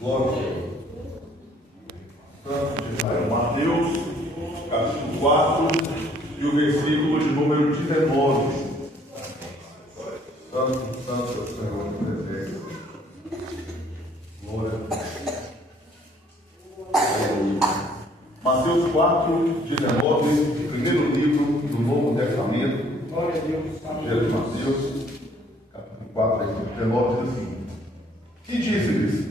Glória a Deus. Santo de Israel. Mateus, capítulo 4, e o versículo de número 19. Santo, santo é o Senhor de presente. Glória a Deus. Mateus 4, 19, primeiro livro do Novo Testamento. Glória a Deus. Evangelho de Mateus, capítulo 4, versículo 19, diz assim: E disse-lhes: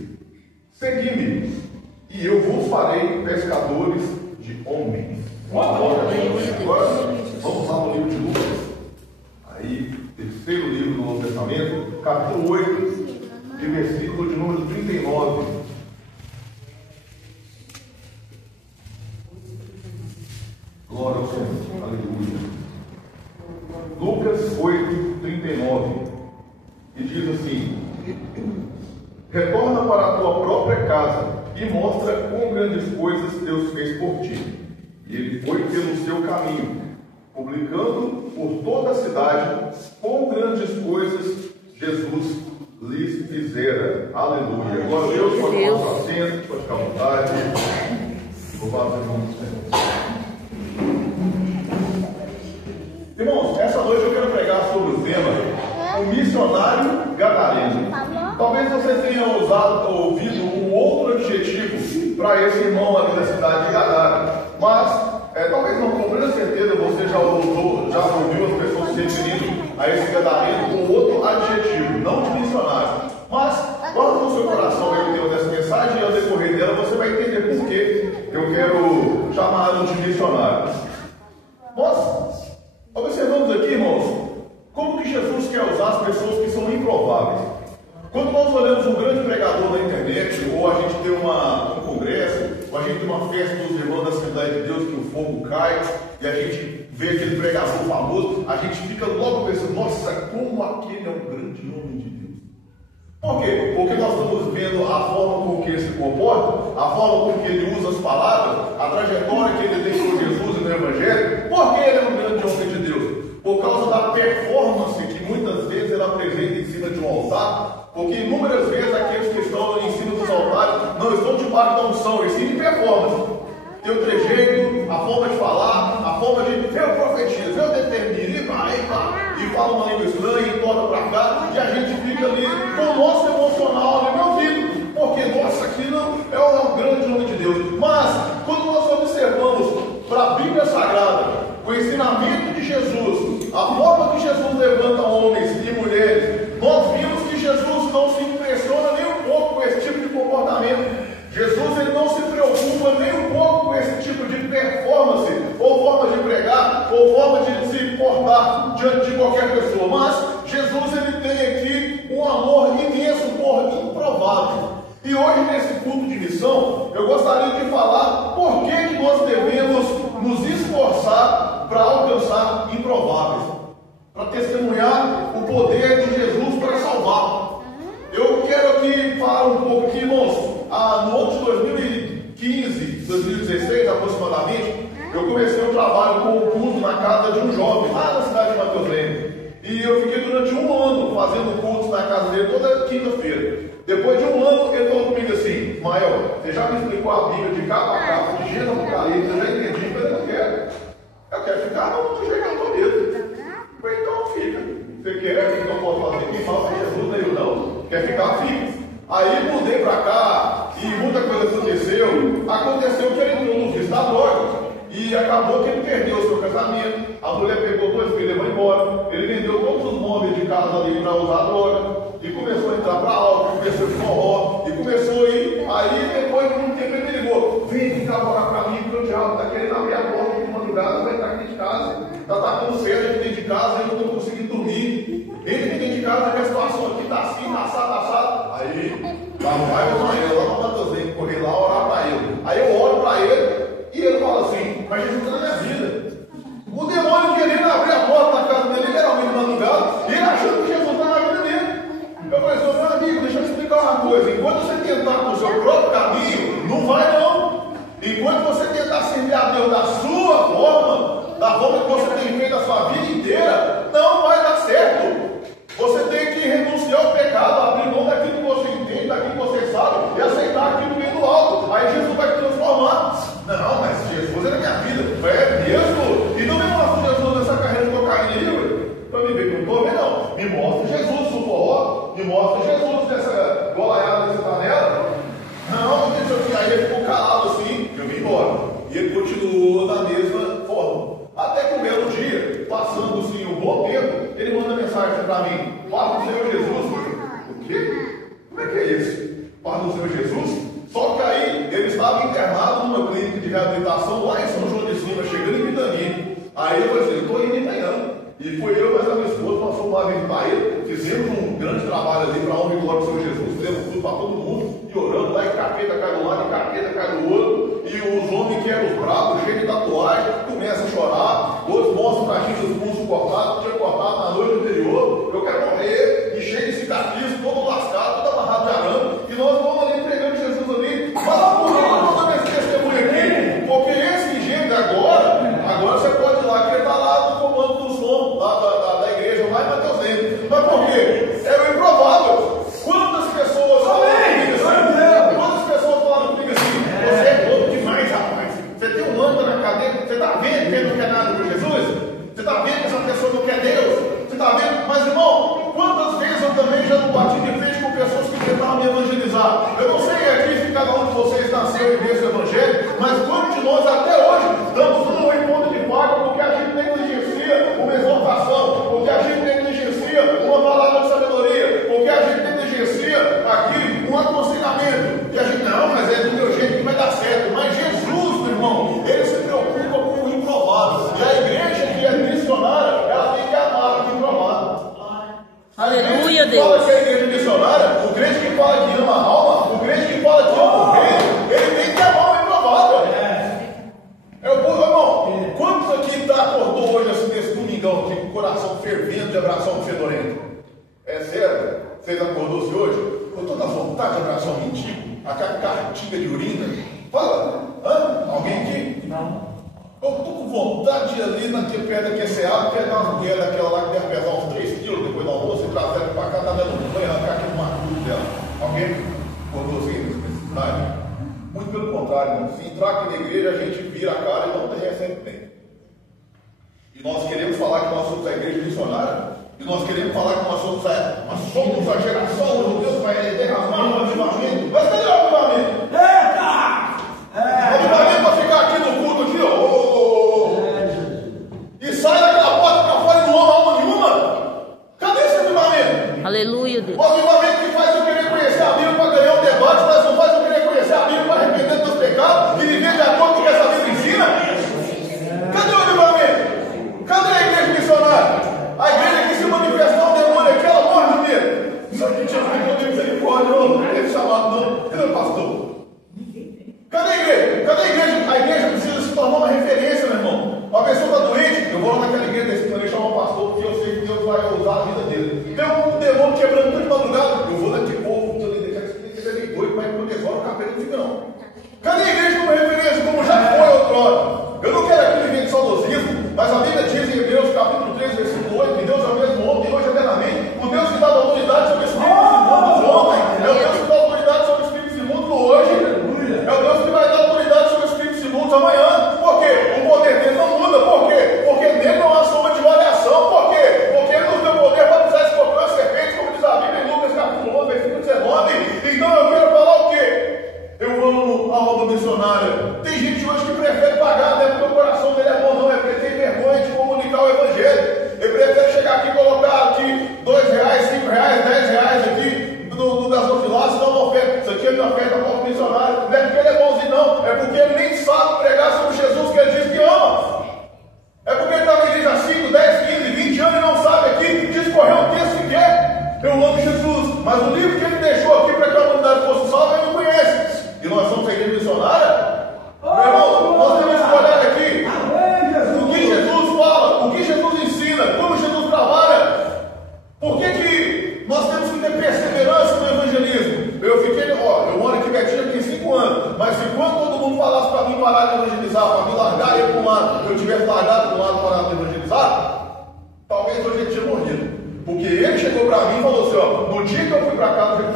Segui-me, e eu vos farei pescadores de homens. Agora, vamos lá no livro de Lucas. Aí, terceiro livro do Novo Testamento, capítulo 8, e versículo de número 39. Glória ao Senhor. Aleluia. Lucas 8, 39. E diz assim: Retorna para a tua própria casa e mostra quão grandes coisas Deus fez por ti. E ele foi pelo seu caminho, publicando por toda a cidade quão grandes coisas Jesus lhes fizera. Aleluia. Glória a Deus. Pode tomar seu assento, pode ficar à vontade. Louvado seja o nome do Senhor. Irmãos, essa noite eu quero pregar sobre o tema: o missionário gadareno. Talvez você tenha ouvido um outro adjetivo para esse irmão ali da cidade de Gadara, mas talvez não, com plena certeza você já ouviu as pessoas se referindo a esse gadareno com outro adjetivo, não de missionário. Mas guarda no seu coração aí o tema dessa mensagem, e ao decorrer dela você vai entender por que eu quero chamá-lo de missionário. Nós observamos aqui, irmãos, como que Jesus quer usar as pessoas que são improváveis. Quando nós olhamos um grande pregador na internet, ou a gente tem um congresso, ou a gente tem uma festa dos irmãos da Assembleia de Deus que o fogo cai, e a gente vê aquele pregador famoso, a gente fica logo pensando: nossa, como aquele é um grande homem de Deus. Por quê? Porque nós estamos vendo a forma com que ele se comporta, a forma com que ele usa as palavras, a trajetória que ele tem com Jesus e no Evangelho. Por que ele é um grande homem de Deus? Por causa da performance que muitas vezes ele apresenta em cima de um altar. Porque inúmeras vezes aqueles que estão em cima dos altares não estão debaixo da unção, e sim de performance. Tem o trejeito, a forma de falar, a forma de eu profetizo, eu determino, e vai, e fala uma língua estranha, e toca para cá, e a gente fica ali com o nosso emocional ali no ouvido, porque nossa, aqui não é um grande homem de Deus. Mas quando nós observamos para a Bíblia Sagrada, o ensinamento de Jesus, a forma que Jesus levanta homens e mulheres, nós vimos que Jesus não se impressiona nem um pouco com esse tipo de comportamento. Jesus ele não se preocupa nem um pouco com esse tipo de performance, ou forma de pregar, ou forma de se portar diante de qualquer pessoa. Mas Jesus ele tem aqui um amor imenso por improvável. E hoje, nesse culto de missão, eu gostaria de falar por que nós devemos nos esforçar para alcançar improváveis, para testemunhar o poder de Jesus para salvar. Eu quero aqui falar um pouco aqui, irmãos. No ano de 2015, 2016 aproximadamente, eu comecei um trabalho com um culto na casa de um jovem, lá na cidade de Mateus Leme. E eu fiquei durante um ano fazendo cultos na casa dele toda quinta-feira. Depois de um ano, ele falou comigo assim: Mael, você já me explicou a Bíblia de cabo a cabo, de Gênesis a Apocalipse, eu já entendi, mas eu não quero. Eu quero ficar no jeito que eu estou mesmo. Então fica. Você quer? O que eu posso fazer? Quem fala é Jesus, nem eu não. Quer ficar? Fica. Aí mudei para cá e muita coisa aconteceu. Aconteceu que ele entrou no vício da droga. E acabou que ele perdeu o seu casamento. A mulher pegou 2 filhos e levou embora. Ele vendeu todos os móveis de casa ali para usar droga. E começou a entrar para álcool, começou de forró. E começou a ir. Aí depois de um tempo ele me ligou: vem cá morar para mim, porque o diabo está querendo abrir a porta de madrugada, vai estar aqui de casa. Está dando cedo aqui dentro de casa, eu não estou conseguindo dormir. Entra aqui dentro de casa, que a situação aqui está assim, está assado. Aí, lá vai o Mael, lá no Mateuzinho, correr lá orar para ele. Aí eu oro para ele. E ele fala assim: mas Jesus está na minha vida. O demônio querendo abrir a porta da casa dele, literalmente de madrugada, e ele achando que Jesus está na vida dele. Eu falei assim: meu amigo, deixa eu te explicar uma coisa. Enquanto você tentar com o seu próprio caminho, não vai não. Enquanto você tentar servir a Deus da sua forma, da forma que você tem feito a sua vida inteira, não vai dar certo. Você tem que renunciar ao pecado, abrir mão daquilo que você entende, daquilo que você sabe, e aceitar mostro Jesus nessa golaiada dessa panela. Não, aí ele ficou calado assim, eu vim embora. E ele continuou da mesma forma. Até que um belo dia, passando assim um bom tempo, ele manda mensagem para mim: Pai do Senhor Jesus. O quê? Como é que é isso? Pai do Senhor Jesus? Só que aí ele estava internado numa clínica de reabilitação lá em São João de Cima, chegando em Pitangui. Aí eu falei assim: eu estou indo em manhã. E foi eu, mas a minha esposa, nós fomos lá visitar ele, fizemos um grande trabalho ali para a honra e glória do Senhor Jesus, fizemos tudo para todo mundo, e orando lá, e capeta cai do lado, e capeta cai do outro, e os homens que eram os bravos, cheios de tatuagem, começam a chorar, outros mostram para a gente os pulsos cortados, tinha cortado na noite anterior, eu quero morrer, e cheio de cicatriz, todo lascado, todo amarrado de arame, e nós vamos ali pregando Jesus ali. Mas por que eu estou dando esse testemunho aqui? Porque esse engenho agora você pode ir lá, que ele está lá no comando do som, lá da igreja, lá em Mateus Leme. Mas por quê? É o improvável. Quantas pessoas falam comigo assim? Você é louco demais, rapaz. Você tem um ânimo na cadeia, você está vendo que ele não quer nada por Jesus? Você está vendo que essa pessoa não quer Deus? Você está vendo? Mas irmão, quantas vezes eu também já não bati de frente com pessoas que tentavam me evangelizar? Eu não sei aqui se cada um de vocês nasceu e veio o evangelho, mas quantos de nós até hoje estamos num encontro de faca porque a gente negligencia uma exortação, porque a gente negligencia uma palavra de sabedoria, porque a gente negligencia aqui um aconselhamento, e a gente, não, mas é do meu jeito que vai dar certo. Mas Jesus, meu irmão, ele se preocupa com o improvável, e a igreja que é missionária, ela tem que amar o improvável. Aleluia, Deus. Fala que é a igreja missionária, o crente que fala que ama a alma, o crente que fala que ama o reino, ele tem que amar o improvável. Irmão, quantos aqui acordou hoje assim nesse domingão aqui, com o coração fervendo de abraçar um fedorento? É sério? Vocês acordou-se hoje? Com toda a vontade de abraçar um mendigo? Aquela cartinga de urina? Fala, alguém aqui? Não. Eu estou com vontade de ir ali naquele pé da QCA, pegar uma mulher daquela lá que deve pesar uns 3 quilos depois do almoço e trazer ela para cá, tá dando banho, arrancar aquele maculo dela. Alguém acordou assim nessa necessidade? Muito pelo contrário, irmão. Se entrar aqui na igreja, a gente vira a cara e não tem recebe bem. E nós queremos falar que nós somos a igreja missionária, e nós queremos falar que nós somos a geração onde Deus vai derramar um avivamento. Mas cadê o avivamento? Eita! O avivamento para ficar aqui no culto, aqui, e sai daquela porta para fora e não ama alma nenhuma? Cadê esse avivamento? Aleluia, Deus. O avivamento que faz eu querer conhecer a Bíblia para ganhar um debate, mas não faz eu querer conhecer a Bíblia para arrepender dos pecados e viver de acordo com o que essa Bíblia ensina? Cadê o avivamento? Cadê a igreja missionária? A igreja que se manifestou o demônio, aquela morte de medo. Isso aqui tinha feito de misericórdia, não teve chamado, não. Cadê o pastor? Cadê a igreja? Cadê a igreja? A igreja precisa se tornar uma referência, meu irmão. Uma pessoa está doente, eu vou lá naquela igreja desse planeta chamar um pastor, porque eu sei que Deus vai usar a vida dele. Tem um demônio quebrando tudo de madrugada, eu vou naquele povo, ele é meio doido, mas quando ele fora o capeta não fica não. Cadê a igreja como referência, como já foi outrora? Eu não quero aqui viver de saudosismo, mas a Bíblia diz em Hebreus capítulo 3, versículo 8, que Deus é o mesmo ontem, hoje eternamente. O Deus que dá autoridade sobre espíritos imundos ontem, é o Deus que dá autoridade sobre espíritos imundos hoje, é o Deus que vai dar autoridade sobre espíritos imundos amanhã. Por quê? O poder dele não muda. Por quê? Porque nele não há soma de variação. Por quê? Porque ele nos deu poder para pisar escorpiões e serpentes, como diz a Bíblia em Lucas capítulo 11, versículo 19. Então eu quero falar o quê? Eu amo a obra missionária. Tem gente hoje que prefere pagar, não é porque o coração dele é bom, não, é porque tem vergonha de comunicar o evangelho. Ele prefere chegar aqui e colocar aqui R$2, R$5, R$10 aqui no gasofilaço e dar uma oferta. Isso aqui é minha oferta para o missionário. Não é porque ele é bonzinho, não. É porque ele nem sabe pregar sobre Jesus que ele diz que ama. É porque ele está na igreja há 5, 10, 15, 20 anos e não sabe aqui discorrer o texto que quer. Eu amo Jesus, mas o livro que ele deixou aqui para que a humanidade fosse salva, ele não conhece. E nós somos a igreja missionária? Meu irmão, nós temos que olhar aqui o que Jesus fala, o que Jesus ensina, como Jesus trabalha. Por que nós temos que ter perseverança no evangelismo? Eu fiquei, eu moro aqui Betinho tem 5 anos, mas se quando todo mundo falasse para mim parar de evangelizar, para me largar e ir para um lado, eu tivesse largado para um lado para de evangelizar, talvez hoje ele tinha morrido. Porque ele chegou para mim e falou assim, no dia que eu fui para casa de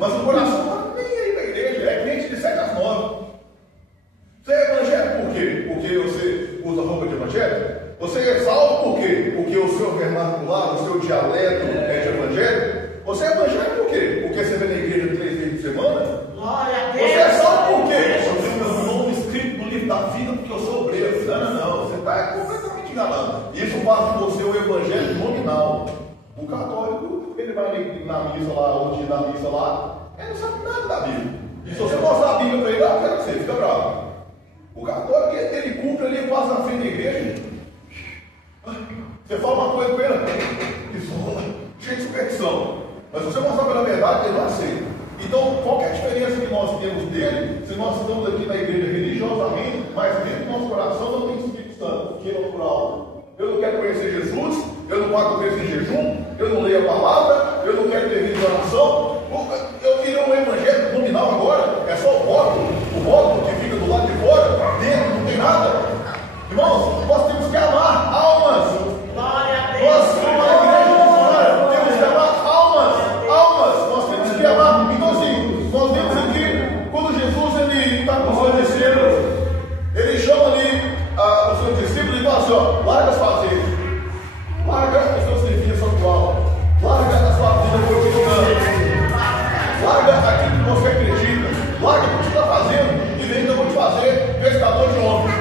mas o coração não está nem aí na igreja, é crente de 7 às 9. Você é evangélico por quê? Porque você usa roupa de evangélico? Você é salvo por quê? Porque o seu vernacular, o seu dialeto é de evangélico? Você é evangélico por quê? Porque você vem na igreja 3 vezes por semana? Glória a Deus. Você é salvo por quê? Eu tenho meu nome escrito no livro da vida porque eu sou obreiro. Não, você está completamente enganado. Isso faz de você o evangelho nominal. O católico, ele vai na missa lá, o dia da missa lá, ele não sabe nada da Bíblia. E se você mostrar a Bíblia para ele, não, quero você, fica bravo. O católico, ele cumpre ali, passa na frente da igreja. Você fala uma coisa com ele, isola, cheio de superstição. Mas se você mostrar pela verdade, ele não aceita. Então, qual é a diferença que nós temos dele, se nós estamos aqui na igreja religiosamente, mas dentro do nosso coração não tem Espírito Santo, que é natural. Eu não quero conhecer Jesus, eu não pago preço em jejum, eu não leio a palavra, eu não quero ter vida de oração. Eu virei um evangelho nominal agora, é só o rótulo que fica do lado de fora, dentro não tem nada. Irmãos, nós temos que amar almas. Nós somos a igreja missionária, temos que amar almas, nós temos que amar. Então assim, nós vemos aqui, quando Jesus ele está com os seus discípulos, ele chama ali os seus discípulos e fala assim, ó, larga as fazendas, larga os seus serviços atual, larga a sua vida cotidiana, larga aquilo que você acredita, larga o que você está fazendo e vem que eu vou te fazer pescador de homens.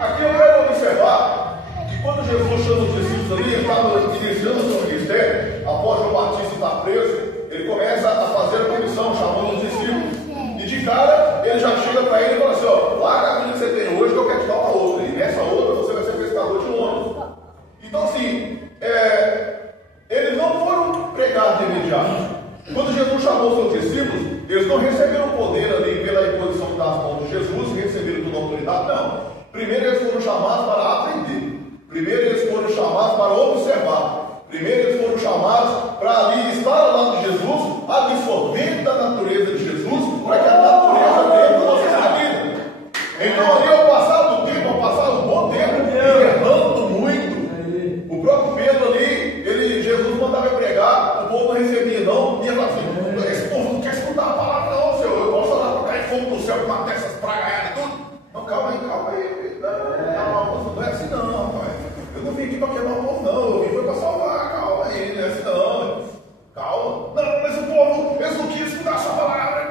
Aqui eu quero observar que quando Jesus chama os discípulos ali, ele estava iniciando o seu ministério, após João Batista estar preso, ele começa a fazer a comissão, chamando os discípulos. E de cara, ele já chega para ele e fala assim, ó, larga a vida que você tem hoje que eu quero te dar uma outra. E nessa outra você vai ser pescador de homens. Então assim, eles não foram pregados de imediato. Quando Jesus chamou seus discípulos, eles não receberam poder ali pela imposição das mãos de Jesus, receberam toda a autoridade, não. Primeiro eles foram chamados para aprender. Primeiro eles foram chamados para observar. Primeiro eles foram chamados para ali estar ao lado de Jesus, absorvendo da natureza de Jesus, para que a natureza dele fosse sabida. Então ali ao passar do tempo, ao passar um bom tempo, errando muito, o próprio Pedro ali, Jesus mandava pregar, o povo não recebia não, e ele falava assim, esse povo não quer escutar a palavra não, Senhor, eu posso orar para cair fogo do céu, para matar essas pragas e tudo. Não, calma aí. Não é assim não, rapaz. Eu não vim aqui para quebrar o povo, não. Eu vim para salvar. Calma aí, não é assim não. Calma. Não, mas o povo, eles não quis escutar a sua palavra.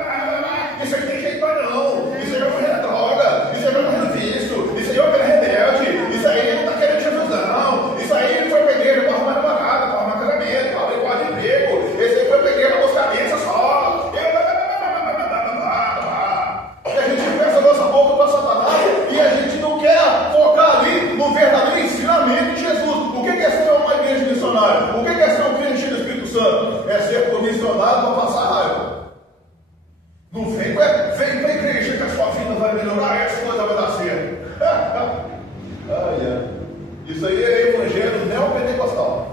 Isso aí tem jeito para não. Isso aí vai morrer na droga. Isso aí vai morrer no vício. Isso aí vai morrer rebelde. Isso aí não está querendo Jesus, não. Isso aí ele foi para a igreja para arrumar namorada, para arrumar casamento, para abrir quadro de emprego. Esse aí foi para a igreja para buscar bênção só. E a gente fecha a nossa boca para Satanás e a gente não quer focar ali no verdadeiro ensinamento de Jesus. O que é ser uma igreja missionária? O que é ser um crente do Espírito Santo? É ser comissionado para passar raiva. Não vem para a igreja que a sua vida vai melhorar e as coisas vão dar certo. Isso aí é evangelho neopentecostal.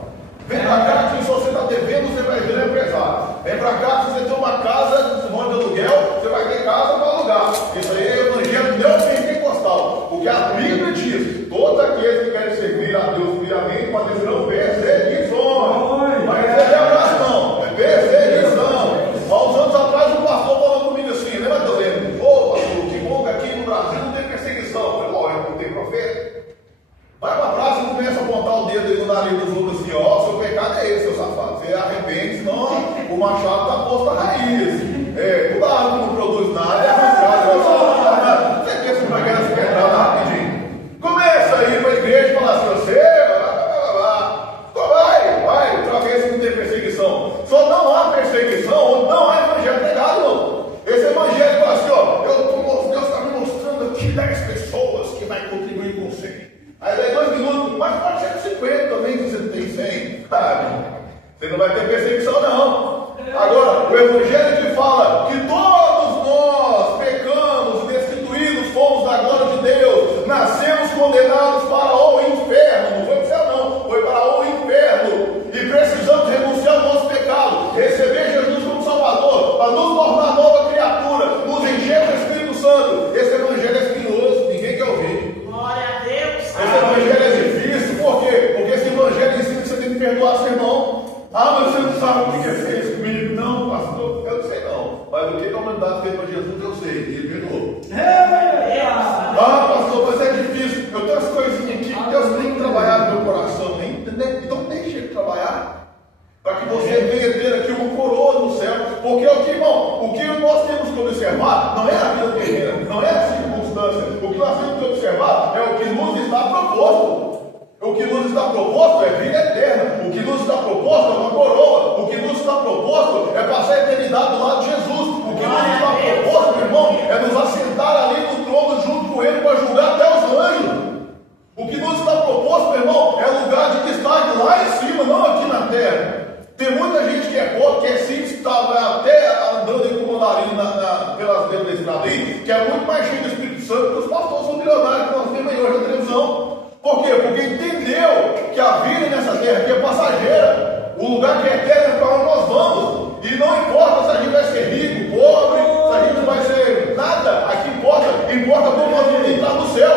Vem para cá que se você está devendo, você vai ver empresário. Vem para cá, se você tem uma casa, se mora de aluguel, você vai ter casa para alugar. Isso aí é evangelho neopentecostal. Porque a Bíblia diz: todos aqueles que querem servir a Deus friamente padecerão perseguição. Vai receber abração, é perseguição. Há uns anos atrás, um pastor falou comigo assim, lembra que eu lembro? Ô pastor, que bom que aqui no Brasil não tem perseguição. Eu falei, lógico, não tem profeta. Vai para a praça e não começa a apontar o dedo aí no nariz dos outros assim, ó, seu pecado é esse, seu safado. Você arrepende, senão o machado está posto à raiz. Cuidado, não produz nada, é arrancado. Você quer se pagar essa pedrada rapidinho? Começa a ir para a igreja e falar assim, você vai, outra vez que não tem perseguição. Só não há perseguição onde não há evangelho pregado, não. Esse evangelho fala assim, ó, Deus está me mostrando aqui 10 pessoas que vai contribuir com você. Aí daí 2 minutos, mas pode ser 50 também, se você não tem 100, sabe? Você não vai ter perseguição, não. Agora, o evangelho que fala que todos nós pecamos, destituídos, fomos da glória de Deus, nascemos condenados para o inferno, não foi para o céu, não, foi para o inferno, e precisamos renunciar ao nosso pecado, receber Jesus como Salvador, para nos tornar nova criatura, nos encher do Espírito Santo. Esse evangelho é espinhoso, ninguém quer ouvir. Glória a Deus. Esse evangelho é difícil, por quê? Porque esse evangelho ensina que você tem que perdoar seu irmão. Ah, mas você não sabe o que é feito comigo? Não, pastor, eu não sei não. irmão, o que nós temos que observar não é a vida terrena, não é a circunstância. O que nós temos que observar é o que nos está proposto. O que nos está proposto é vida eterna. O que nos está proposto é uma coroa. O que nos está proposto é passar a eternidade do lado de Jesus. O que nos está proposto, meu irmão, é nos assentar ali no trono junto com Ele para julgar até os anjos. O que nos está proposto, meu irmão, é lugar de destaque lá em cima, não aqui na terra. Tem muita gente que é pobre, que é simples, que está até andando em comandarinho pelas dentro da estrada aí, que é muito mais cheio do Espírito Santo que os pastores são milionários que nós temos aí hoje na televisão. Por quê? Porque entendeu que a vida nessa terra aqui é passageira. O lugar que é eterno é para onde nós vamos. E não importa se a gente vai ser rico, pobre, se a gente vai ser nada, aqui importa como nós vamos entrar no céu.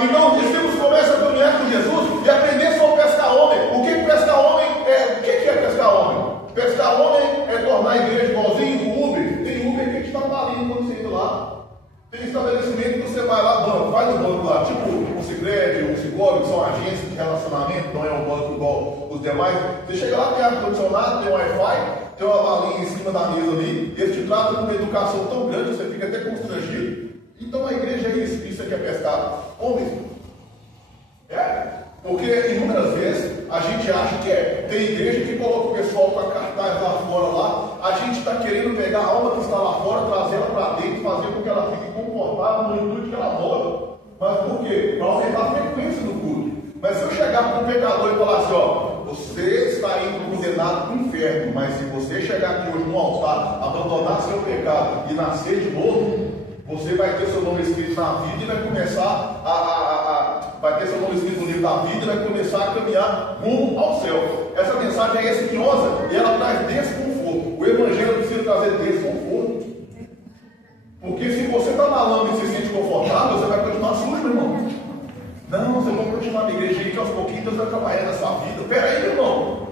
Então os discípulos começam a caminhar com Jesus e aprender sobre pescar homem. O que pescar homem é? O que é pescar homem? Pescar homem é tornar a igreja igualzinho do Uber. Tem Uber que te dá um balinho quando você entra lá. Tem estabelecimento que você vai lá, banco, faz o banco lá, tipo o Sicredi, o Cicobi, que são agências de relacionamento, não é um banco igual os demais. Você chega lá, tem ar-condicionado, tem Wi-Fi, tem uma balinha em cima da mesa ali, e eles te tratam com uma educação tão grande, você fica até constrangido. Então a igreja é isso aqui é pescado. Homens. Porque inúmeras vezes a gente acha que tem igreja que coloca o pessoal com a cartaz lá fora lá, a gente está querendo pegar a alma que está lá fora, trazer ela para dentro, fazer com que ela fique confortável no intuito que ela volta. Mas por quê? Para aumentar a frequência do culto. Mas se eu chegar para um pecador e falar assim, ó, você está indo condenado para o inferno, mas se você chegar aqui hoje no altar, abandonar seu pecado e nascer de novo, você vai ter seu nome escrito na vida e vai começar vai ter seu nome escrito no livro da vida e vai começar a caminhar rumo ao céu. Essa mensagem é espinhosa e ela traz desconforto. O evangelho precisa trazer desconforto. Porque se você está na lama e se sente confortável, você vai continuar sujo, meu irmão. Não, você vai continuar na igreja aí que aos pouquinhos Deus vai trabalhar nessa vida. Pera aí, meu irmão.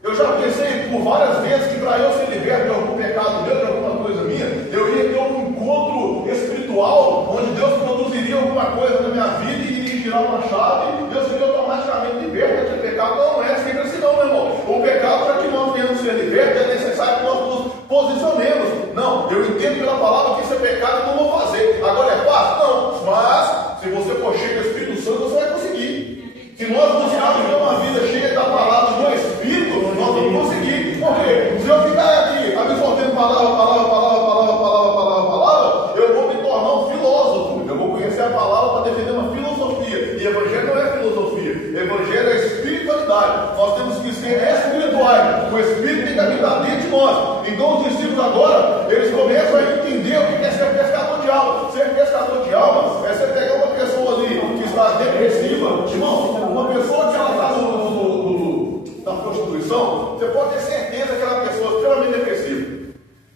Eu já pensei por várias vezes que para eu ser liberto de algum pecado meu, de alguma coisa minha, eu ia ter um encontro espiritual, onde Deus produziria alguma coisa na minha vida e iria girar uma chave, e Deus seria automaticamente liberto daquele pecado. Não é sempre assim não, meu irmão. O pecado, para que nós venhamos ser libertos, é necessário que nós nos posicionemos. Não, eu entendo pela palavra que isso é pecado e não vou fazer. Agora é fácil? Não. Mas, se você for cheio do Espírito Santo, você vai conseguir. Se nós buscarmos uma vida cheia da palavra do Espírito, nós vamos conseguir. Por quê? Se eu ficar aqui absorvendo palavra, eu vou me tornar um filósofo. Eu vou conhecer a palavra para defender uma filosofia. E evangelho não é filosofia. Evangelho é espiritualidade. Nós temos que ser espirituais. O Espírito tem que habitar dentro de nós. Então os discípulos agora, eles começam a entender o que é ser pescador de alma. Ser pescador de alma é você pegar uma pessoa ali que está depressiva. Irmão, uma pessoa que ela está na prostituição, você pode ter certeza que ela é uma pessoa extremamente depressiva.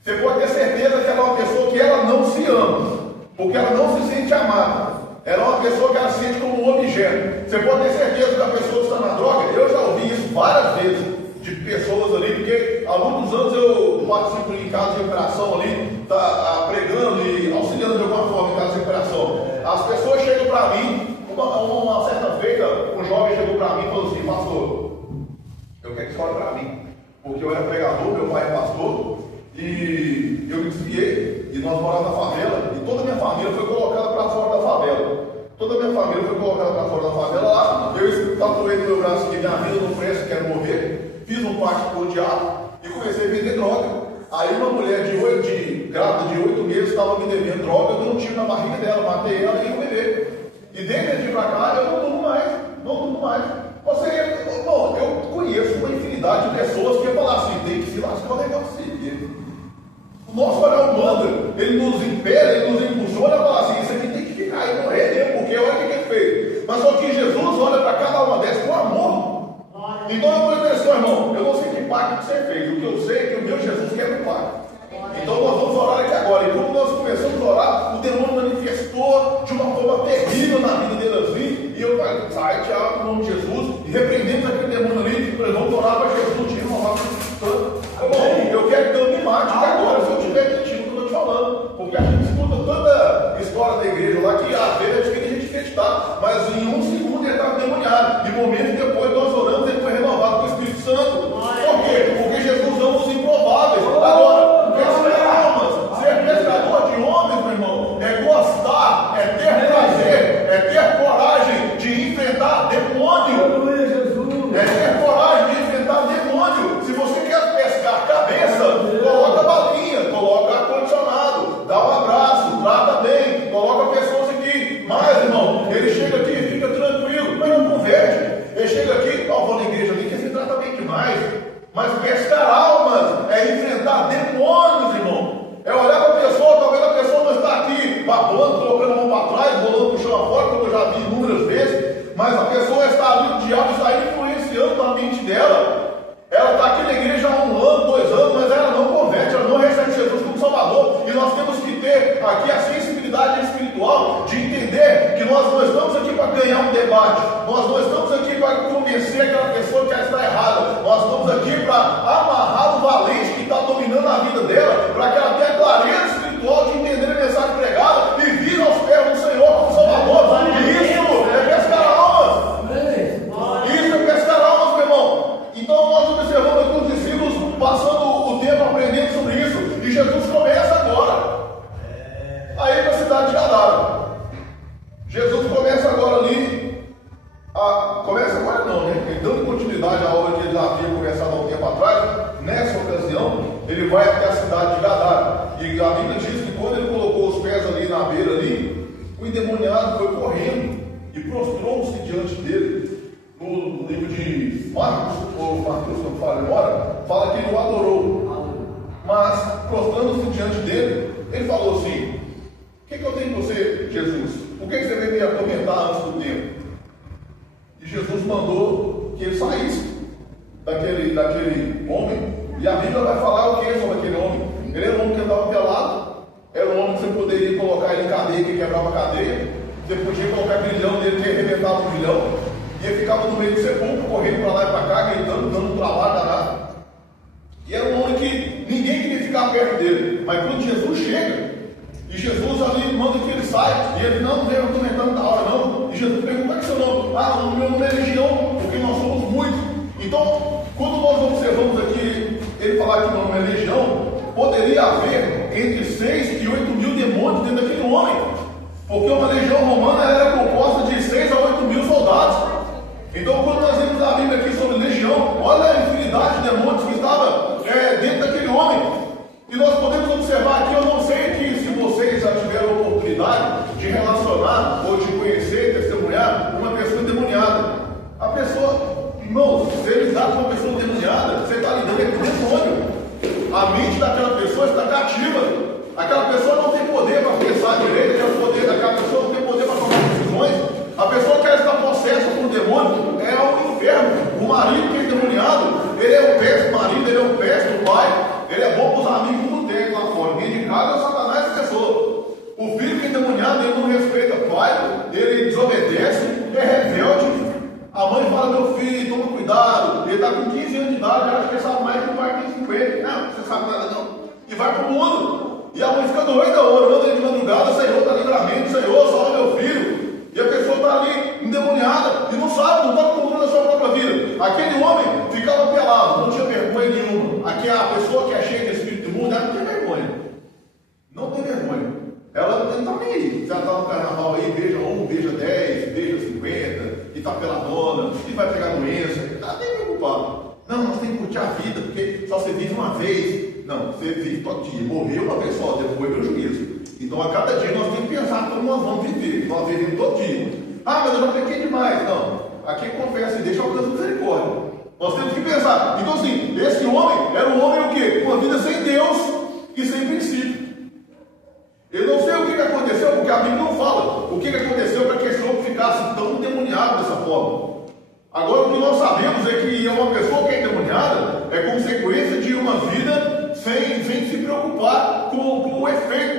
Você pode ter certeza que ela é uma pessoa que ela não se ama, porque ela não se sente amada. Ela é uma pessoa que ela se sente como um objeto. Você pode ter certeza que a pessoa que está na droga, eu já ouvi isso várias vezes, de pessoas ali, porque há muitos anos eu participo em casa de recuperação ali, pregando e auxiliando de alguma forma em casa de recuperação. As pessoas chegam para mim, uma certa feita, um jovem chegou para mim e falou assim: pastor, eu quero que você ore para mim, porque eu era pregador, meu pai é pastor, e eu me desviei, e nós morávamos na favela, e toda a minha família foi colocada para fora da favela. Toda a minha família foi colocada para fora da favela lá. Eu tatuei no meu braço que minha vida não presta, quero morrer. Fiz um pacto com o diabo e comecei a vender droga. Aí uma mulher grávida de 8 meses estava me devendo droga, eu dei um tiro na barriga dela, matei ela e ia beber. E desde de pra cá eu não durmo mais. Bom, eu conheço uma infinidade de pessoas que iam falar assim: tem que se lascar o negócio assim. O nosso olhar humano, ele nos impele, ele nos impulsiona a falar assim: isso aqui tem que ficar aí, morrer mesmo, porque olha o que ele fez. Mas só que Jesus olha para cada uma dessas com amor. Então eu vou dizer assim, irmão, eu não sei que pacto você fez, o que eu sei é que o meu Jesus quer um pacto. Então nós vamos orar aqui agora. E quando nós começamos a orar, o demônio manifestou de uma forma terrível na vida dele assim. E eu falei: sai, Tiago, no nome de Jesus, e repreendemos aquele demônio ali. Nós vamos orar para Jesus, te renovar. Bom, eu quero que Deus me mate agora, se eu estiver mentindo, que eu estou te falando. Porque a gente escuta tanta história da igreja lá que às vezes é difícil a gente acreditar. Mas em um segundo ele estava demoniado. E momentos depois nós oramos, ele foi renovado com o Espírito Santo. Por quê? Porque Jesus ama os improváveis. Agora, quebrava a cadeia, você podia colocar grilhão nele, que arrebentava o grilhão, e ele ficava no meio do sepulcro, correndo para lá e para cá, gritando, dando um trabalho danado. E era um homem que ninguém queria ficar perto dele. Mas quando Jesus chega, e Jesus ali manda que ele saia, e ele não veio atormentando da hora, não. E Jesus pergunta: como é que é seu nome? Ah, o meu nome é Legião, porque nós somos muitos. Então, quando nós observamos aqui ele falar que o nome é Legião, poderia haver entre 6 e 8 mil demônios dentro daquele homem, porque uma legião romana era composta de 6 a 8 mil soldados. Então, quando nós vemos a Bíblia aqui sobre legião, olha a infinidade de demônios que estava dentro daquele homem. E nós podemos observar aqui, eu não sei que se vocês já tiveram a oportunidade de relacionar ou de conhecer, testemunhar uma pessoa endemoniada. A pessoa, irmãos, você lidar com uma pessoa endemoniada, você está lidando com o demônio. A mente daquela pessoa está cativa. Aquela pessoa não tem poder para pensar direito, aquela pessoa não tem poder para tomar decisões. A pessoa que está possessa por um demônio é o inferno. O marido que é endemoniado, ele é um péssimo marido, ele é um péssimo pai, ele é bom para os amigos que não tem lá fora. Dentro de casa é o Satanás essa pessoa. O filho que é endemoniado, ele não respeita o pai, ele desobedece, é rebelde. A mãe fala: meu filho, toma cuidado, ele está com 15 anos de idade, acho que ele sabe mais que o pai tem 50. Não, você sabe nada não. E vai para o mundo. E a mãe fica doida, orando de madrugada: Senhor, está livramento, Senhor, salve meu filho. E a pessoa está ali endemoniada e não sabe, não está com controle da sua própria vida. Aquele homem ficava pelado, não tinha vergonha nenhuma. Aqui a pessoa que é cheia de espírito imundo, ela não tem vergonha. Não tem vergonha. Ela não está nem aí. Se ela está no carnaval aí, beija 1, beija 10, beija 50, e está peladona, e vai pegar doença, não está nem preocupado. Não, nós temos que curtir a vida, porque só você vive uma vez. Não, você vive todo dia. Morreu uma vez só, depois veio o juízo. Então a cada dia nós temos que pensar como nós vamos viver. Nós vivemos todo dia. Ah, mas eu já pequei demais. Não, aqui confessa e deixa alcançar misericórdia. Nós temos que pensar. Então assim, esse homem era um homem o quê? Com a vida sem Deus e sem princípio. Eu não sei o que aconteceu, porque a Bíblia não fala o que aconteceu para que esse homem ficasse tão endemoniado dessa forma. Agora o que nós sabemos é que uma pessoa que é endemoniada é consequência de uma vida sem se preocupar com o efeito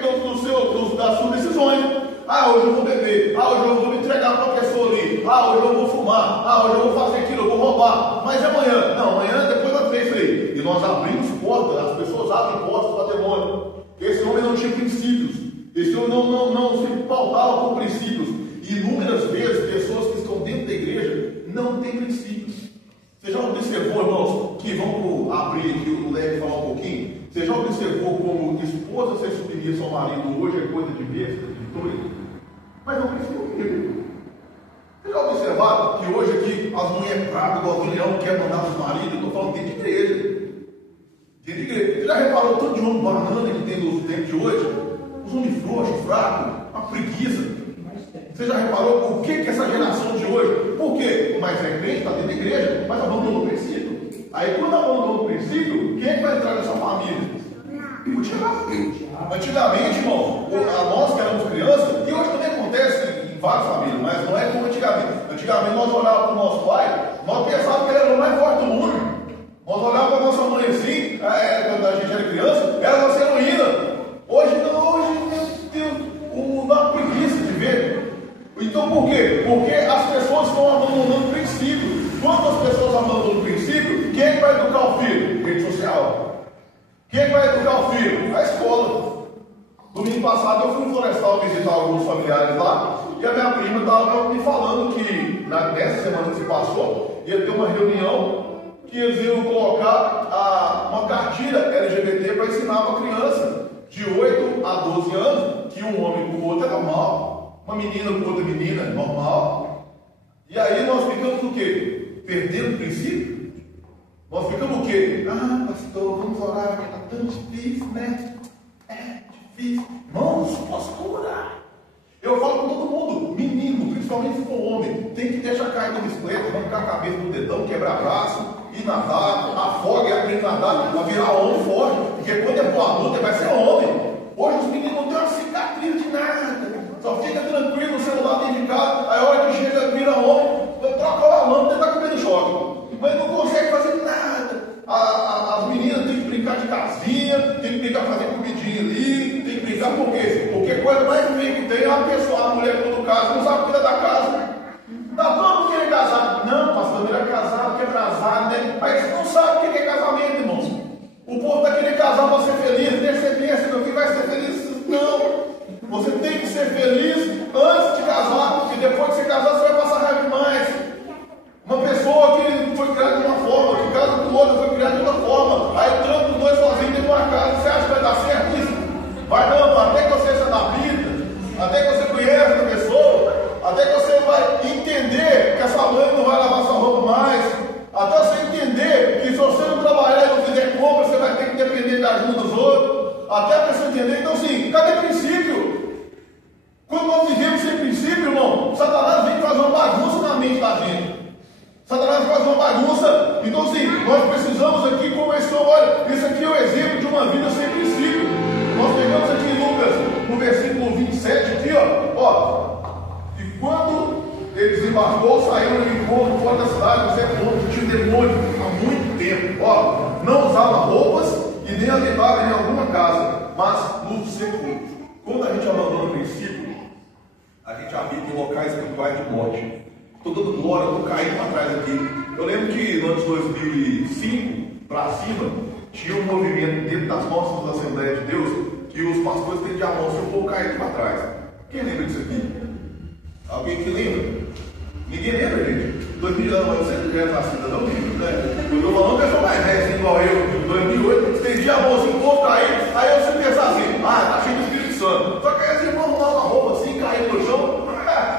das suas decisões. Ah, hoje eu vou beber. Ah, hoje eu vou me entregar para a pessoa ali. Ah, hoje eu vou fumar. Ah, hoje eu vou fazer aquilo, eu vou roubar. Mas amanhã? Não, amanhã depois nós vemos isso aí. E nós abrimos portas, as pessoas abrem portas para demônio. Esse homem não tinha princípios. Esse homem não se pautava com princípios. Inúmeras vezes, pessoas que estão dentro da igreja não têm princípios. Você já observou, irmãos, que vamos abrir aqui o leque falar um pouquinho? Você já observou como esposa ser submissa ao marido hoje é coisa de besta, de doido? Mas não precisa ver. Você já observaram que hoje aqui as mulheres bravas, igual o leão, quer mandar os maridos? Eu estou falando dentro de igreja. Dentro de igreja. Você já reparou o tanto de homem banana que tem nos tempos de hoje? Os homens frouxos, fracos, uma preguiça. Você já reparou o que essa geração de hoje? Por quê? O mais recente está dentro da igreja, mas abandonou o princípio. Aí quando abandonou o princípio, quem é que vai entrar nessa família? O diabo. Antigamente, irmão, nós que éramos crianças, e hoje também acontece em várias famílias, mas não é como antigamente. Antigamente nós olhávamos para o nosso pai, nós pensávamos que ele era o mais forte do mundo. Nós olhávamos para a nossa mãe assim, quando a gente era criança, era a nossa heroína. Hoje não, hoje, meu Deus, uma preguiça de ver. Então por quê? Porque as pessoas estão abandonando o princípio. Quando as pessoas abandonam o princípio, quem é que vai educar o filho? Rede social. Quem é que vai educar o filho? A escola. Domingo passado eu fui no Florestal visitar alguns familiares lá, e a minha prima estava me falando que nessa semana que se passou, ia ter uma reunião que eles iam colocar uma cartilha LGBT para ensinar uma criança de 8 a 12 anos que um homem com o outro é normal, uma menina com outra menina é normal. E aí nós ficamos o quê? Perdendo o princípio? Nós ficamos o quê? Ah, pastor, vamos orar, porque está tão difícil, né? É difícil. Irmãos, postura. Eu falo com todo mundo, menino, principalmente se for homem, tem que deixar cair na bicicleta, arrancar a cabeça do dedão, quebrar braço, ir nadar, afoga e aprende a nadar, para virar homem forte, porque quando é for adulto, ele vai ser homem. Hoje os meninos não têm uma cicatriz de nada, só fica tranquilo no celular dentro de casa, aí a hora que chega, vira homem, troca a lâmpada e está comendo choque. Mas não consegue fazer nada. As meninas têm que brincar de casinha, tem que brincar fazer comidinha ali, tem que brincar sabe por quê? Porque coisa mais ruim que tem é uma pessoa, a mulher quando casa, não sabe cuidar da casa. Tá todo mundo querendo casar. Não, pastor, ele é casado, que é casado, né? Mas não sabe o que é casamento, irmãos. O povo está querendo casar para ser feliz. Deixa você pensa, meu filho vai ser feliz. Não. Você tem que ser feliz antes de casar. E depois que você casar, você vai passar raiva demais. Uma pessoa que foi criada de uma forma, que casa com outra, foi criada de outra forma. Aí tranca os dois sozinhos dentro de uma casa. Você acha que vai dar certo isso? Vai não, até que você se adapta, até que você conhece a pessoa, até que você vai entender que a sua mãe não vai lavar sua roupa mais, até você entender que se você não trabalhar e não fizer compra, você vai ter que depender da ajuda dos outros, até a pessoa entender. Então, sim, cadê princípio? Quando nós vivemos sem princípio, irmão, Satanás vem fazer uma bagunça na mente da gente. Satanás faz uma bagunça. Então, sim, nós precisamos aqui, como estão, olha, isso aqui é o exemplo de uma vida sem princípio. Nós pegamos aqui em Lucas, no versículo 27, aqui, ó. E quando ele desembarcou, saíram de encontro fora da cidade, no certo ponto, que tinha demônio há muito tempo. Ó, não usava roupas e nem habitava em alguma casa, mas no sepulcro. Quando a gente abandona o princípio, a gente habita em locais espirituais de morte. Estou dando glória, estou caindo para trás aqui. Eu lembro que no ano de 2005 para cima, tinha um movimento dentro das nossas Assembleias de Deus, que os pastores tendiam a mão, se o povo cair para trás. Quem lembra disso aqui? Alguém que lembra? Ninguém lembra, gente? 2000 anos, eu sempre quero nascida, não lembro, né? Eu estou falando pessoa mais velha, assim, igual eu, 2008, estendia a mão assim, o povo cair, aí eu sempre pensava assim, tá cheio do Espírito Santo. Só que aí assim, vamos dar uma roupa assim, cair no chão,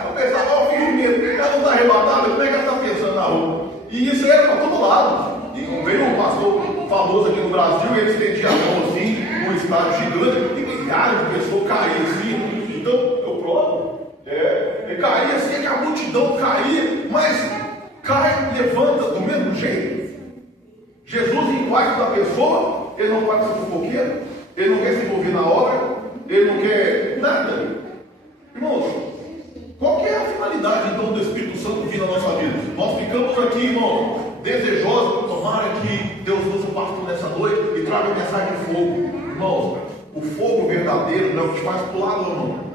eu pensava, ó, o fingimento, ela não está arrebatada, como é que ela está pensando na roupa? E isso era para todo lado. E veio um pastor famoso aqui no Brasil, ele estendia a mão assim, num estádio gigante, e milhares de pessoas caíam assim. Então, eu provo. Ele caía assim, é que a multidão caía, mas cai e levanta do mesmo jeito. Jesus, em quarto da pessoa, ele não pode ser fofoqueiro, ele não quer se envolver na obra, ele não quer nada. Irmãos, qual que é a finalidade então do Espírito Santo vir na nossa vida? Nós ficamos aqui, irmão, desejosos, tomara que Deus nos pastor nessa noite e traga mensagem de fogo. Irmãos, o fogo verdadeiro não é o que te faz pular, não.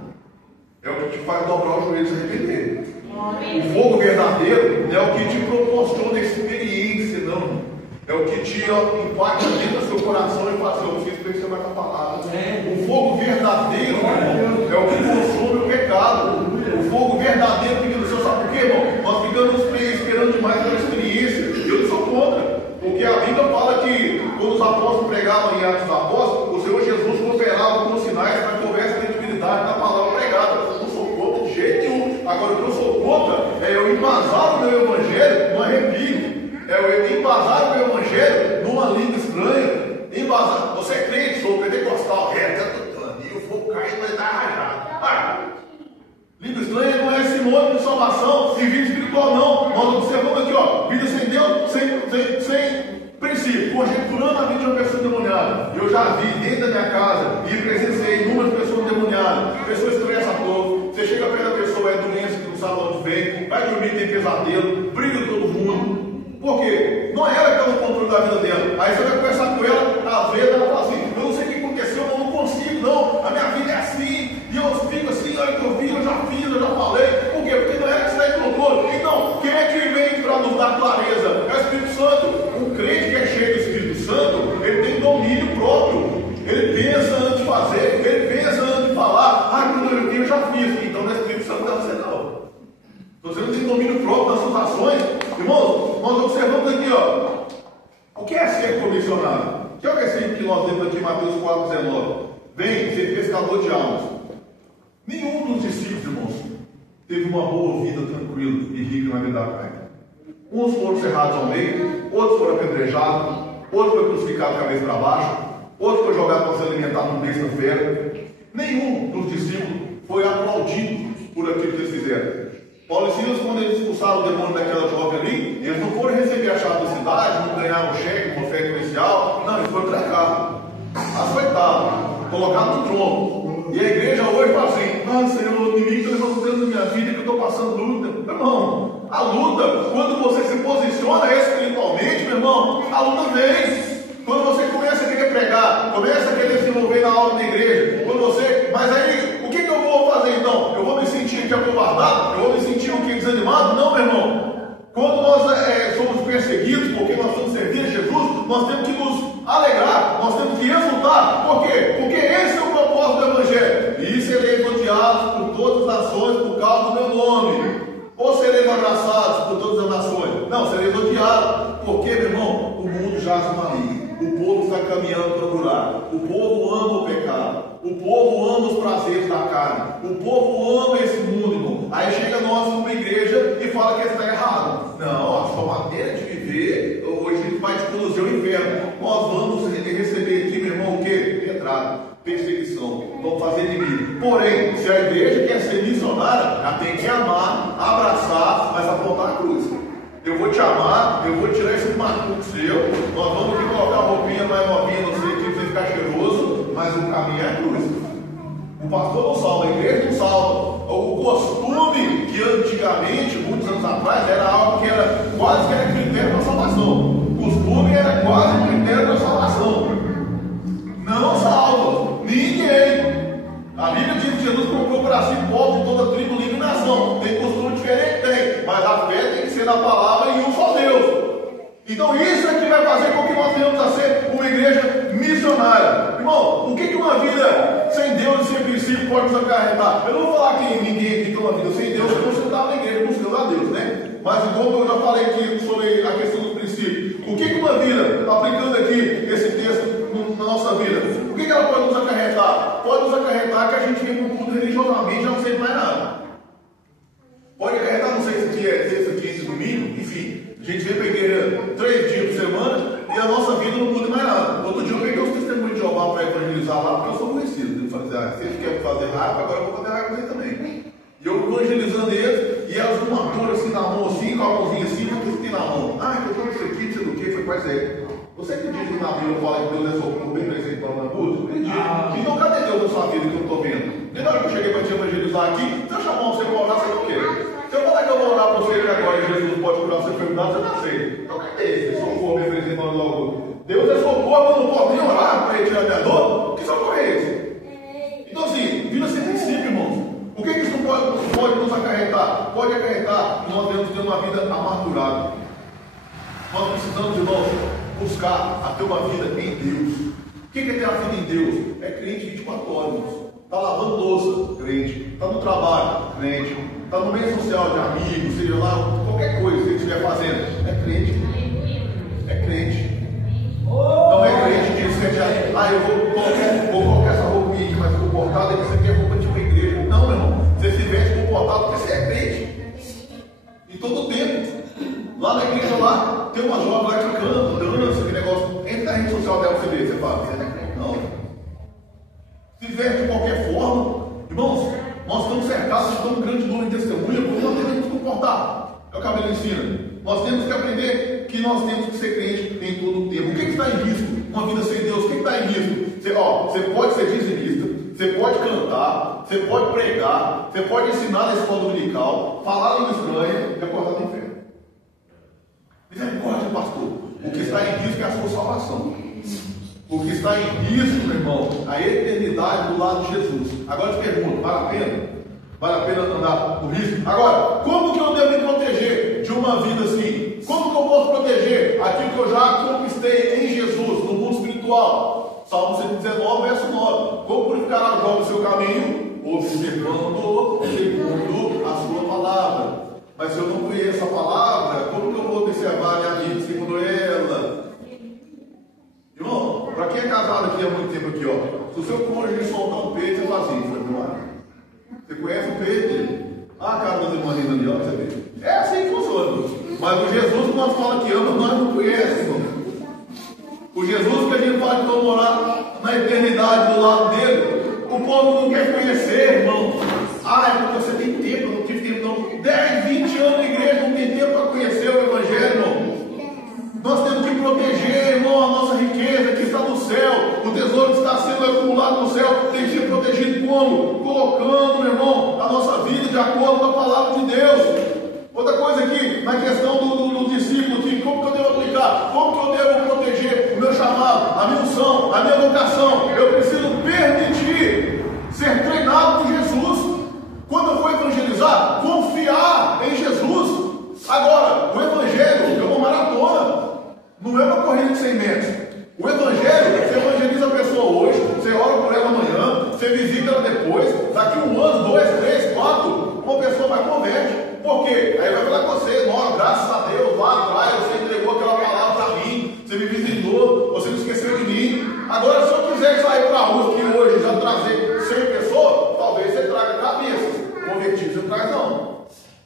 É o que te faz dobrar os joelhos e se arrepender. O fogo verdadeiro não é o que te proporciona experiência, não. É o que te impacta dentro do seu coração e fala assim, eu preciso pensar mais na palavra. O fogo verdadeiro, irmão, é o que consome o pecado. O fogo verdadeiro fica no céu, sabe por quê, irmão? Nós ficamos esperando demais pela experiência. Eu não sou contra. Porque a Bíblia fala que quando os apóstolos pregavam em Atos dos Apóstolos, o Senhor Jesus cooperava com os sinais para que houvesse credibilidade na palavra pregada. Eu não sou contra de jeito nenhum. Agora, o que eu sou contra é eu embasar o meu evangelho no arrepio. É eu embasar o meu evangelho numa língua estranha. Embasar. Você é crente, sou pentecostal, eu vou cair, mas está arrajado. Língua estranha não é sinônimo de salvação e vida espiritual, não. Nós observamos aqui, ó, vida sem Deus, sem princípio, conjecturando a vida de uma pessoa endemoniada. Eu já vi dentro da minha casa e presenciei inúmeras pessoas endemoniadas, pessoas estressam a todos. Você chega perto da pessoa, é doença que não sabe onde vem, vai dormir, tem pesadelo, briga com todo mundo. Por quê? Não é ela que está no controle da vida dela. Aí você vai conversar com ela, às vezes ela fala assim, eu não sei o que aconteceu, eu não consigo, não. A minha vida é assim, e eu fico assim, olha o que eu vi, eu já fiz, eu já falei. Por quê? Porque não é que está em controle. Então, quem é que vem para nos dar clareza? É o Espírito Santo. Um crente que é cheio do Espírito Santo, ele tem domínio próprio. Ele pensa antes de fazer, ele pensa antes de falar. Quando eu já fiz. Então não é Espírito Santo, não é você não. Você não tem domínio próprio das suas ações. Irmãos, nós observamos aqui, ó. O que é ser comissionado? Que é o versículo que nós lemos aqui em Mateus 4,19. Vem ser pescador de almas. Nenhum dos discípulos, irmãos, teve uma boa vida tranquila e rica na vida da carne. Uns foram cerrados ao meio, outros foram apedrejados, outros foram crucificados cabeça para baixo, outros foram jogados para se alimentar num besta fera. Nenhum dos discípulos foi aplaudido por aquilo que eles fizeram. Paulo e Silas, quando eles expulsaram o demônio daquela jovem ali, eles não foram receber a chave da cidade, não ganharam um cheque, uma oferta inicial, não, eles foram trancados, açoitados, colocados no trono. E a igreja hoje fala assim, nossa, Senhor, o inimigo está levantando na minha vida que eu estou passando luta. Meu irmão, a luta, quando você se posiciona espiritualmente, meu irmão, a luta vem. Quando você começa a querer pregar, começa a querer se envolver na aula da igreja, quando você Mas aí, o que eu vou fazer então? Eu vou me sentir acovardado? Eu vou me sentir o que? Desanimado? Não, meu irmão. Quando nós somos perseguidos porque nós estamos servindo a Jesus, nós temos que nos alegrar, nós temos que exultar. Por quê? Porque esse é o propósito do Evangelho. E sereis odiados por todas as nações por causa do meu nome. Ou sereis abraçados por todas as nações? Não, sereis odiados. Porque, meu irmão, o mundo jaz no maligno. O povo está caminhando para o buraco. O povo ama o pecado. O povo ama os prazeres da carne. O povo ama esse mundo, irmão. Aí chega nós numa igreja e fala que está errado. Não, a sua maneira de viver hoje vai te conduzir ao inferno. Nós vamos receber aqui, meu irmão, o quê? Pedrada, perseguição. Vamos fazer inimigo. Porém, se a igreja quer ser missionária, ela tem que amar, abraçar, mas apontar a cruz. Eu vou te amar, eu vou tirar esse macuco seu, nós vamos te colocar a roupinha mais novinha, não sei o que, pra você ficar cheiroso, mas o caminho é a cruz. O pastor não salva, a igreja não salva. O costume que antigamente, muitos anos atrás, era algo que era quase que era critério para salvação. O costume era quase um critério para salvação. Não salva ninguém. A Bíblia diz que Jesus procurou para si povo de toda tribo, língua e nação. Tem costume diferente? Tem. Mas a fé tem que ser na palavra e um só Deus. Então isso é que vai fazer com que nós venhamos a ser uma igreja missionária. Irmão, o que uma vida sem Deus e sem princípio pode nos acarretar? Eu não vou falar que ninguém aqui tem uma vida sem Deus, porque você estava na igreja buscando a Deus, né? Mas como eu já falei aqui sobre a questão dos princípios, o que uma vida, aplicando aqui esse texto na nossa vida, o que ela pode nos acarretar? Pode nos acarretar que a gente vem para o culto religiosamente, já não sei mais nada. Pode acarretar, não sei se aqui é terça, quinta e domingo, enfim. A gente vem para a igreja 3 dias por semana e a nossa vida não muda mais nada. Outro dia eu peguei os testemunhos de Jeová para evangelizar lá, porque eu sou conhecido. Eu falei, se eles querem fazer raiva, agora eu vou fazer raiva com eles também. E eu evangelizando eles, e elas com uma dor assim na mão, assim, com a mãozinha assim, o que você tem na mão? Ah, eu estou com isso aqui, não sei do que, foi quase aí. Você acredita que na Bíblia fala que Deus é socorro bem presente para o culto? Acredito. Então cadê Deus na sua vida que eu não estou vendo? E na hora que eu cheguei para te evangelizar aqui, se eu chamar você para orar, você não quer. Se eu falar que eu vou orar para você que agora Jesus pode curar sua enfermidade, você não sei. Então cadê esse socorro bem presente para logo? Deus é socorro, eu não posso nem orar para ele tirar minha dor? Que socorro é esse? Então assim, vida sem princípio, irmãos. O que isso pode nos acarretar? Pode acarretar que nós devemos ter uma vida amargurada. Nós precisamos, irmãos, buscar a ter uma vida em Deus. O que é ter a vida em Deus? É crente 24 horas, irmãos. Está lavando louça, crente. Está no trabalho, crente. Está no meio social de amigos, seja lá, qualquer coisa que ele estiver fazendo. É crente. É crente. Não é crente que você já, eu vou colocar essa roupinha aqui, mas comportado, e você quer roupa de uma igreja. Não, meu irmão. Você se veste comportado porque você é crente. Em todo o tempo. Lá na igreja, lá, tem uma jovem lá que canta, dança, aquele negócio. Entra na rede social dela pra você ver, você fala, você não é crente, não. Se veste de qualquer forma. Irmãos, nós estamos cercados de tão grande dor em testemunha, porque nós temos que nos comportar. É o que a Bíblia ensina. Nós temos que aprender que nós temos que ser crente em todo o tempo. O que está em risco? Uma vida sem Deus, o que está em risco? Você pode ser dizimista, você pode cantar, você pode pregar, você pode ensinar na escola dominical, falar língua estranha e acordar no inferno. Misericórdia, pastor. O que está em risco é a sua salvação. O que está em risco, meu irmão, a eternidade do lado de Jesus. Agora eu te pergunto, vale a pena? Vale a pena andar no risco? Agora, como que eu devo me proteger de uma vida assim? Como que eu posso proteger aquilo que eu já conquistei em Jesus, no mundo espiritual? Salmo 119, verso 9. Como purificará o jovem o seu caminho? Observando segundo a sua palavra. Mas se eu não conheço a palavra, como que eu vou observar a minha vida segundo ela? Irmão, para quem é casado aqui há muito tempo aqui, ó, se o seu cônjuge soltar um peito, você fala assim, você conhece o peito dele? Ah, cara das irmãs ali, ó, você vê. É assim que funciona. Mas o Jesus que nós falamos que ama, nós não conhecemos, irmão. O Jesus que a gente fala que vamos morar na eternidade do lado dele, o povo não quer conhecer, irmão. Ah, é porque você tem tempo, eu não tive tempo não. 10, 20 anos na igreja, não tem tempo para conhecer o Evangelho, irmão. Nós temos que proteger, irmão, a nossa riqueza que está no céu. O tesouro que está sendo acumulado no céu tem que ser protegido como? Colocando, meu irmão, a nossa vida de acordo com a palavra de Deus. Outra coisa aqui, na questão do discípulo aqui, como que eu devo aplicar? Como que eu devo proteger o meu chamado, a minha unção, a minha vocação? Eu preciso permitir ser você visita ela depois, daqui 1 ano, 2, 3, 4, uma pessoa vai converte. Por quê? Aí vai falar com você, não, graças a Deus, lá atrás você entregou aquela palavra para mim, você me visitou, você não esqueceu de mim. Agora, se eu quiser sair para a rua aqui hoje já trazer 100 pessoas, talvez você traga cabeças. Convertidos você não traz não.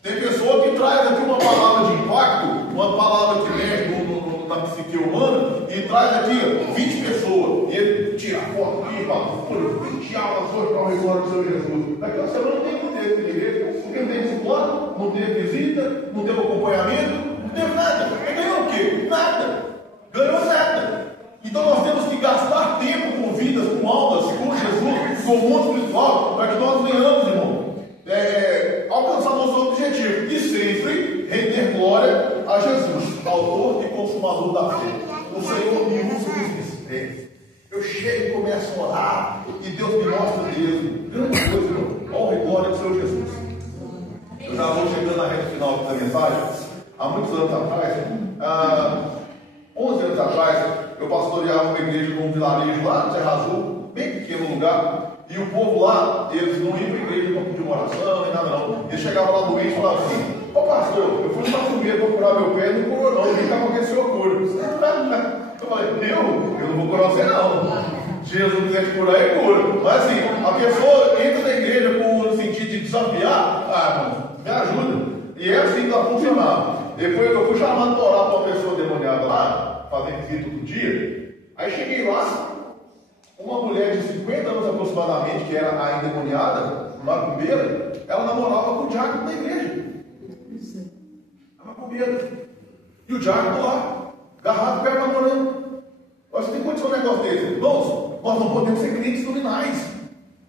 Tem pessoa que traz aqui uma palavra de impacto, uma palavra que mexe na psique humana, e traz aqui 20 pessoas, e ele tira a foto aqui e fala, 20 aulas hoje para o glória do Senhor Jesus. Daqui a semana não tem que ter esse igreja, porque não tem discipulado, não teve visita, não teve acompanhamento, não teve nada. Ele ganhou o quê? Nada. Ganhou nada. Então nós temos que gastar tempo com vidas, com almas, com Jesus, com o mundo espiritual, para que nós venhamos, irmão, alcançar nosso objetivo e sempre render glória a Jesus, autor e consumador da fé. O Senhor me usa nesse pés. Eu chego e começo a orar e Deus me mostra Deus. Grande coisa, irmão. Honra e glória do Senhor Jesus. Eu já vou chegando na reta final da mensagem. Há muitos anos atrás, 11 anos atrás, eu pastoreava uma igreja num vilarejo lá no Serra Azul, bem pequeno lugar. E o povo lá, eles não iam para a igreja para pedir uma oração, nem nada não. Eles chegavam lá doente e falavam assim, ô pastor, eu fui no primeiro para curar meu pé, não curou não, vem cá porque o senhor cura. Eu falei, eu não vou curar você não. Se Jesus quiser te curar, ele cura. Mas assim, a pessoa entra na igreja com o sentido de desafiar, mano, me ajuda. E é assim que ela funcionava. Depois eu fui chamado para orar para uma pessoa demoniada lá, fazer visita todo dia. Aí cheguei lá, uma mulher de 50 anos aproximadamente, que era a endemoniada, macumbeira, ela namorava com o diácono da igreja. A macumbeira. E o diácono lá, agarrado, perto namorando. Você tem condição de um negócio desse? Irmãos, nós não podemos ser crentes nominais.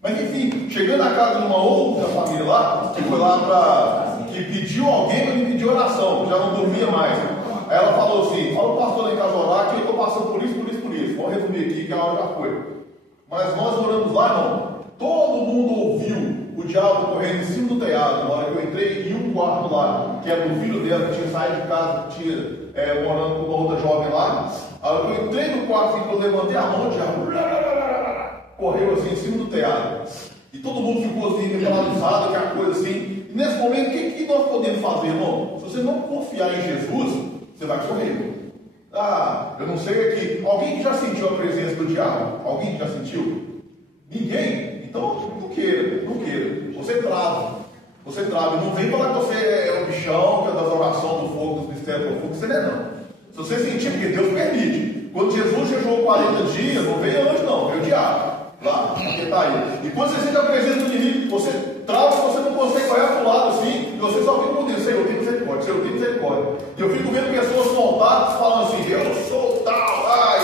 Mas enfim, chegando na casa de uma outra família lá, que foi lá que pediu alguém para me pedir oração, já não dormia mais. Aí ela falou assim, fala o pastor lá em casa orar, que eu estou passando por isso. Vamos resumir aqui que a hora já foi. Mas nós oramos lá, irmão. Todo mundo ouviu o diabo correndo em cima do telhado. Na hora que eu entrei em um quarto lá, que era do filho dela, que tinha saído de casa, tinha morando com uma outra jovem lá. A hora que eu entrei no quarto, assim, que eu levantei a mão, o diabo correu assim em cima do telhado. E todo mundo ficou assim, paralisado, aquela coisa assim. E nesse momento, o que nós podemos fazer, irmão? Se você não confiar em Jesus, você vai correr. Eu não sei aqui. Alguém que já sentiu a presença do diabo? Alguém que já sentiu? Ninguém? Então, não queira. Você trava. Não vem falar que você é um bichão, que é das orações do fogo, dos mistérios do fogo. Você não é não. Se você sentir, porque Deus permite. Quando Jesus jejuou 40 dias, não veio anjo não, veio o diabo. Lá, porque está aí. E quando você sente a presença do inimigo, você trava, você não consegue olhar para o lado assim, e você só fica com Deus, Senhor, tem misericórdia. E eu fico vendo pessoas montadas falando assim, eu sou tal, ai.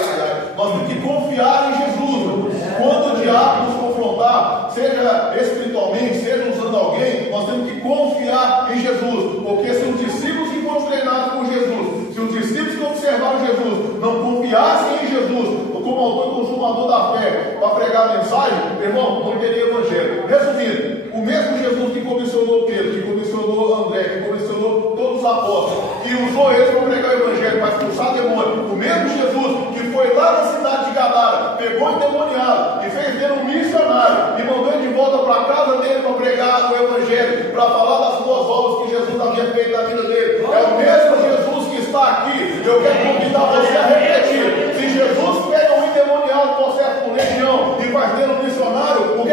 Nós temos que confiar em Jesus. Quando o diabo nos confrontar, seja espiritualmente, seja usando alguém, nós temos que confiar em Jesus. Porque se os discípulos que foram treinados por Jesus, se os discípulos que observaram Jesus não confiassem em Jesus, como autor e consumador da fé, para pregar a mensagem, irmão, não teria evangelho. Resumindo, o mesmo Jesus que comissionou Pedro, que comissionou André, que comissionou todos os apóstolos, que usou eles para pregar o evangelho, para expulsar demônio, o mesmo Jesus que foi lá na cidade de Gadara, pegou endemoniado e fez dele um missionário e mandou ele de volta para a casa dele para pregar o evangelho, para falar das boas obras que Jesus havia feito na vida dele. É o mesmo Jesus que está aqui. Eu quero convidar você a refletir. Se Jesus pega um endemoniado, processa por legião e faz dele um missionário, o que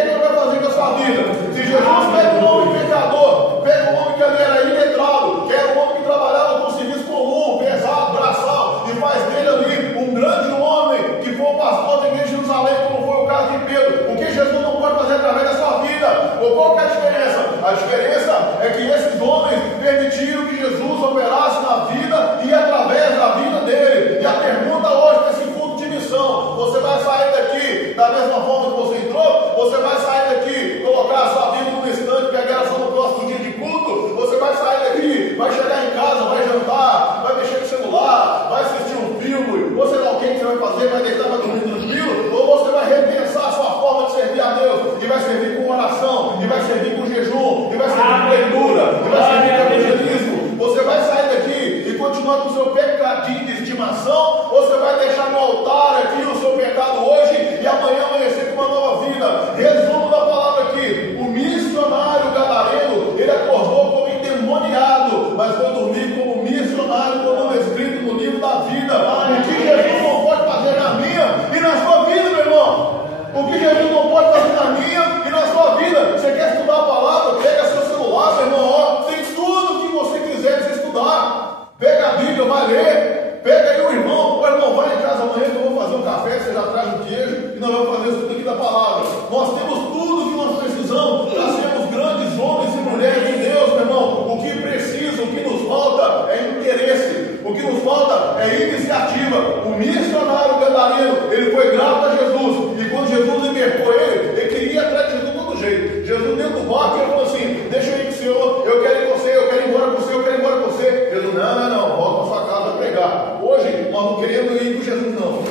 é iniciativa. O missionário gadareno, ele foi grato a Jesus, e quando Jesus libertou ele queria ir atrás de Jesus de todo jeito. Jesus dentro do barco, ele falou assim: deixa eu ir com o Senhor, eu quero ir com você, eu quero ir embora com você, eu quero ir embora com você. Jesus: não, volta para sua casa pregar. Hoje, nós não queremos ir com Jesus, não.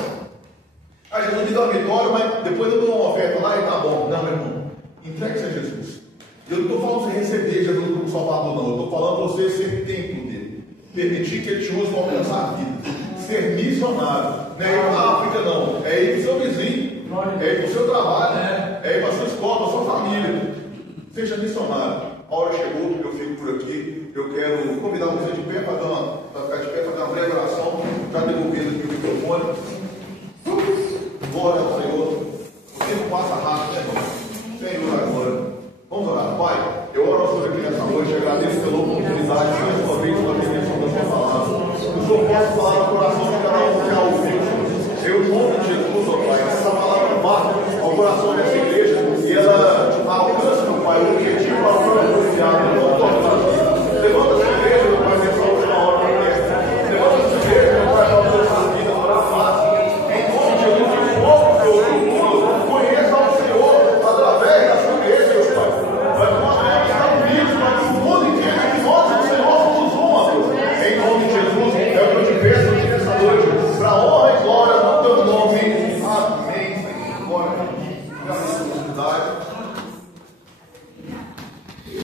Aí Jesus me dá uma vitória, mas depois eu dou uma oferta lá e tá bom. Não, meu irmão, entregue-se a Jesus. Eu não estou falando para você receber Jesus como Salvador, não. Eu estou falando para você ser templo dele. Permitir que ele te use para alcançar a vida. Ser missionário. Não é ir para a África, não. É ir para o seu vizinho. É ir para o seu trabalho. É ir para a sua escola, para a sua família. Seja missionário. A hora chegou, eu fico por aqui. Eu quero convidar você de pé para ficar de pé, para dar uma breve oração. Já devolvendo aqui o microfone.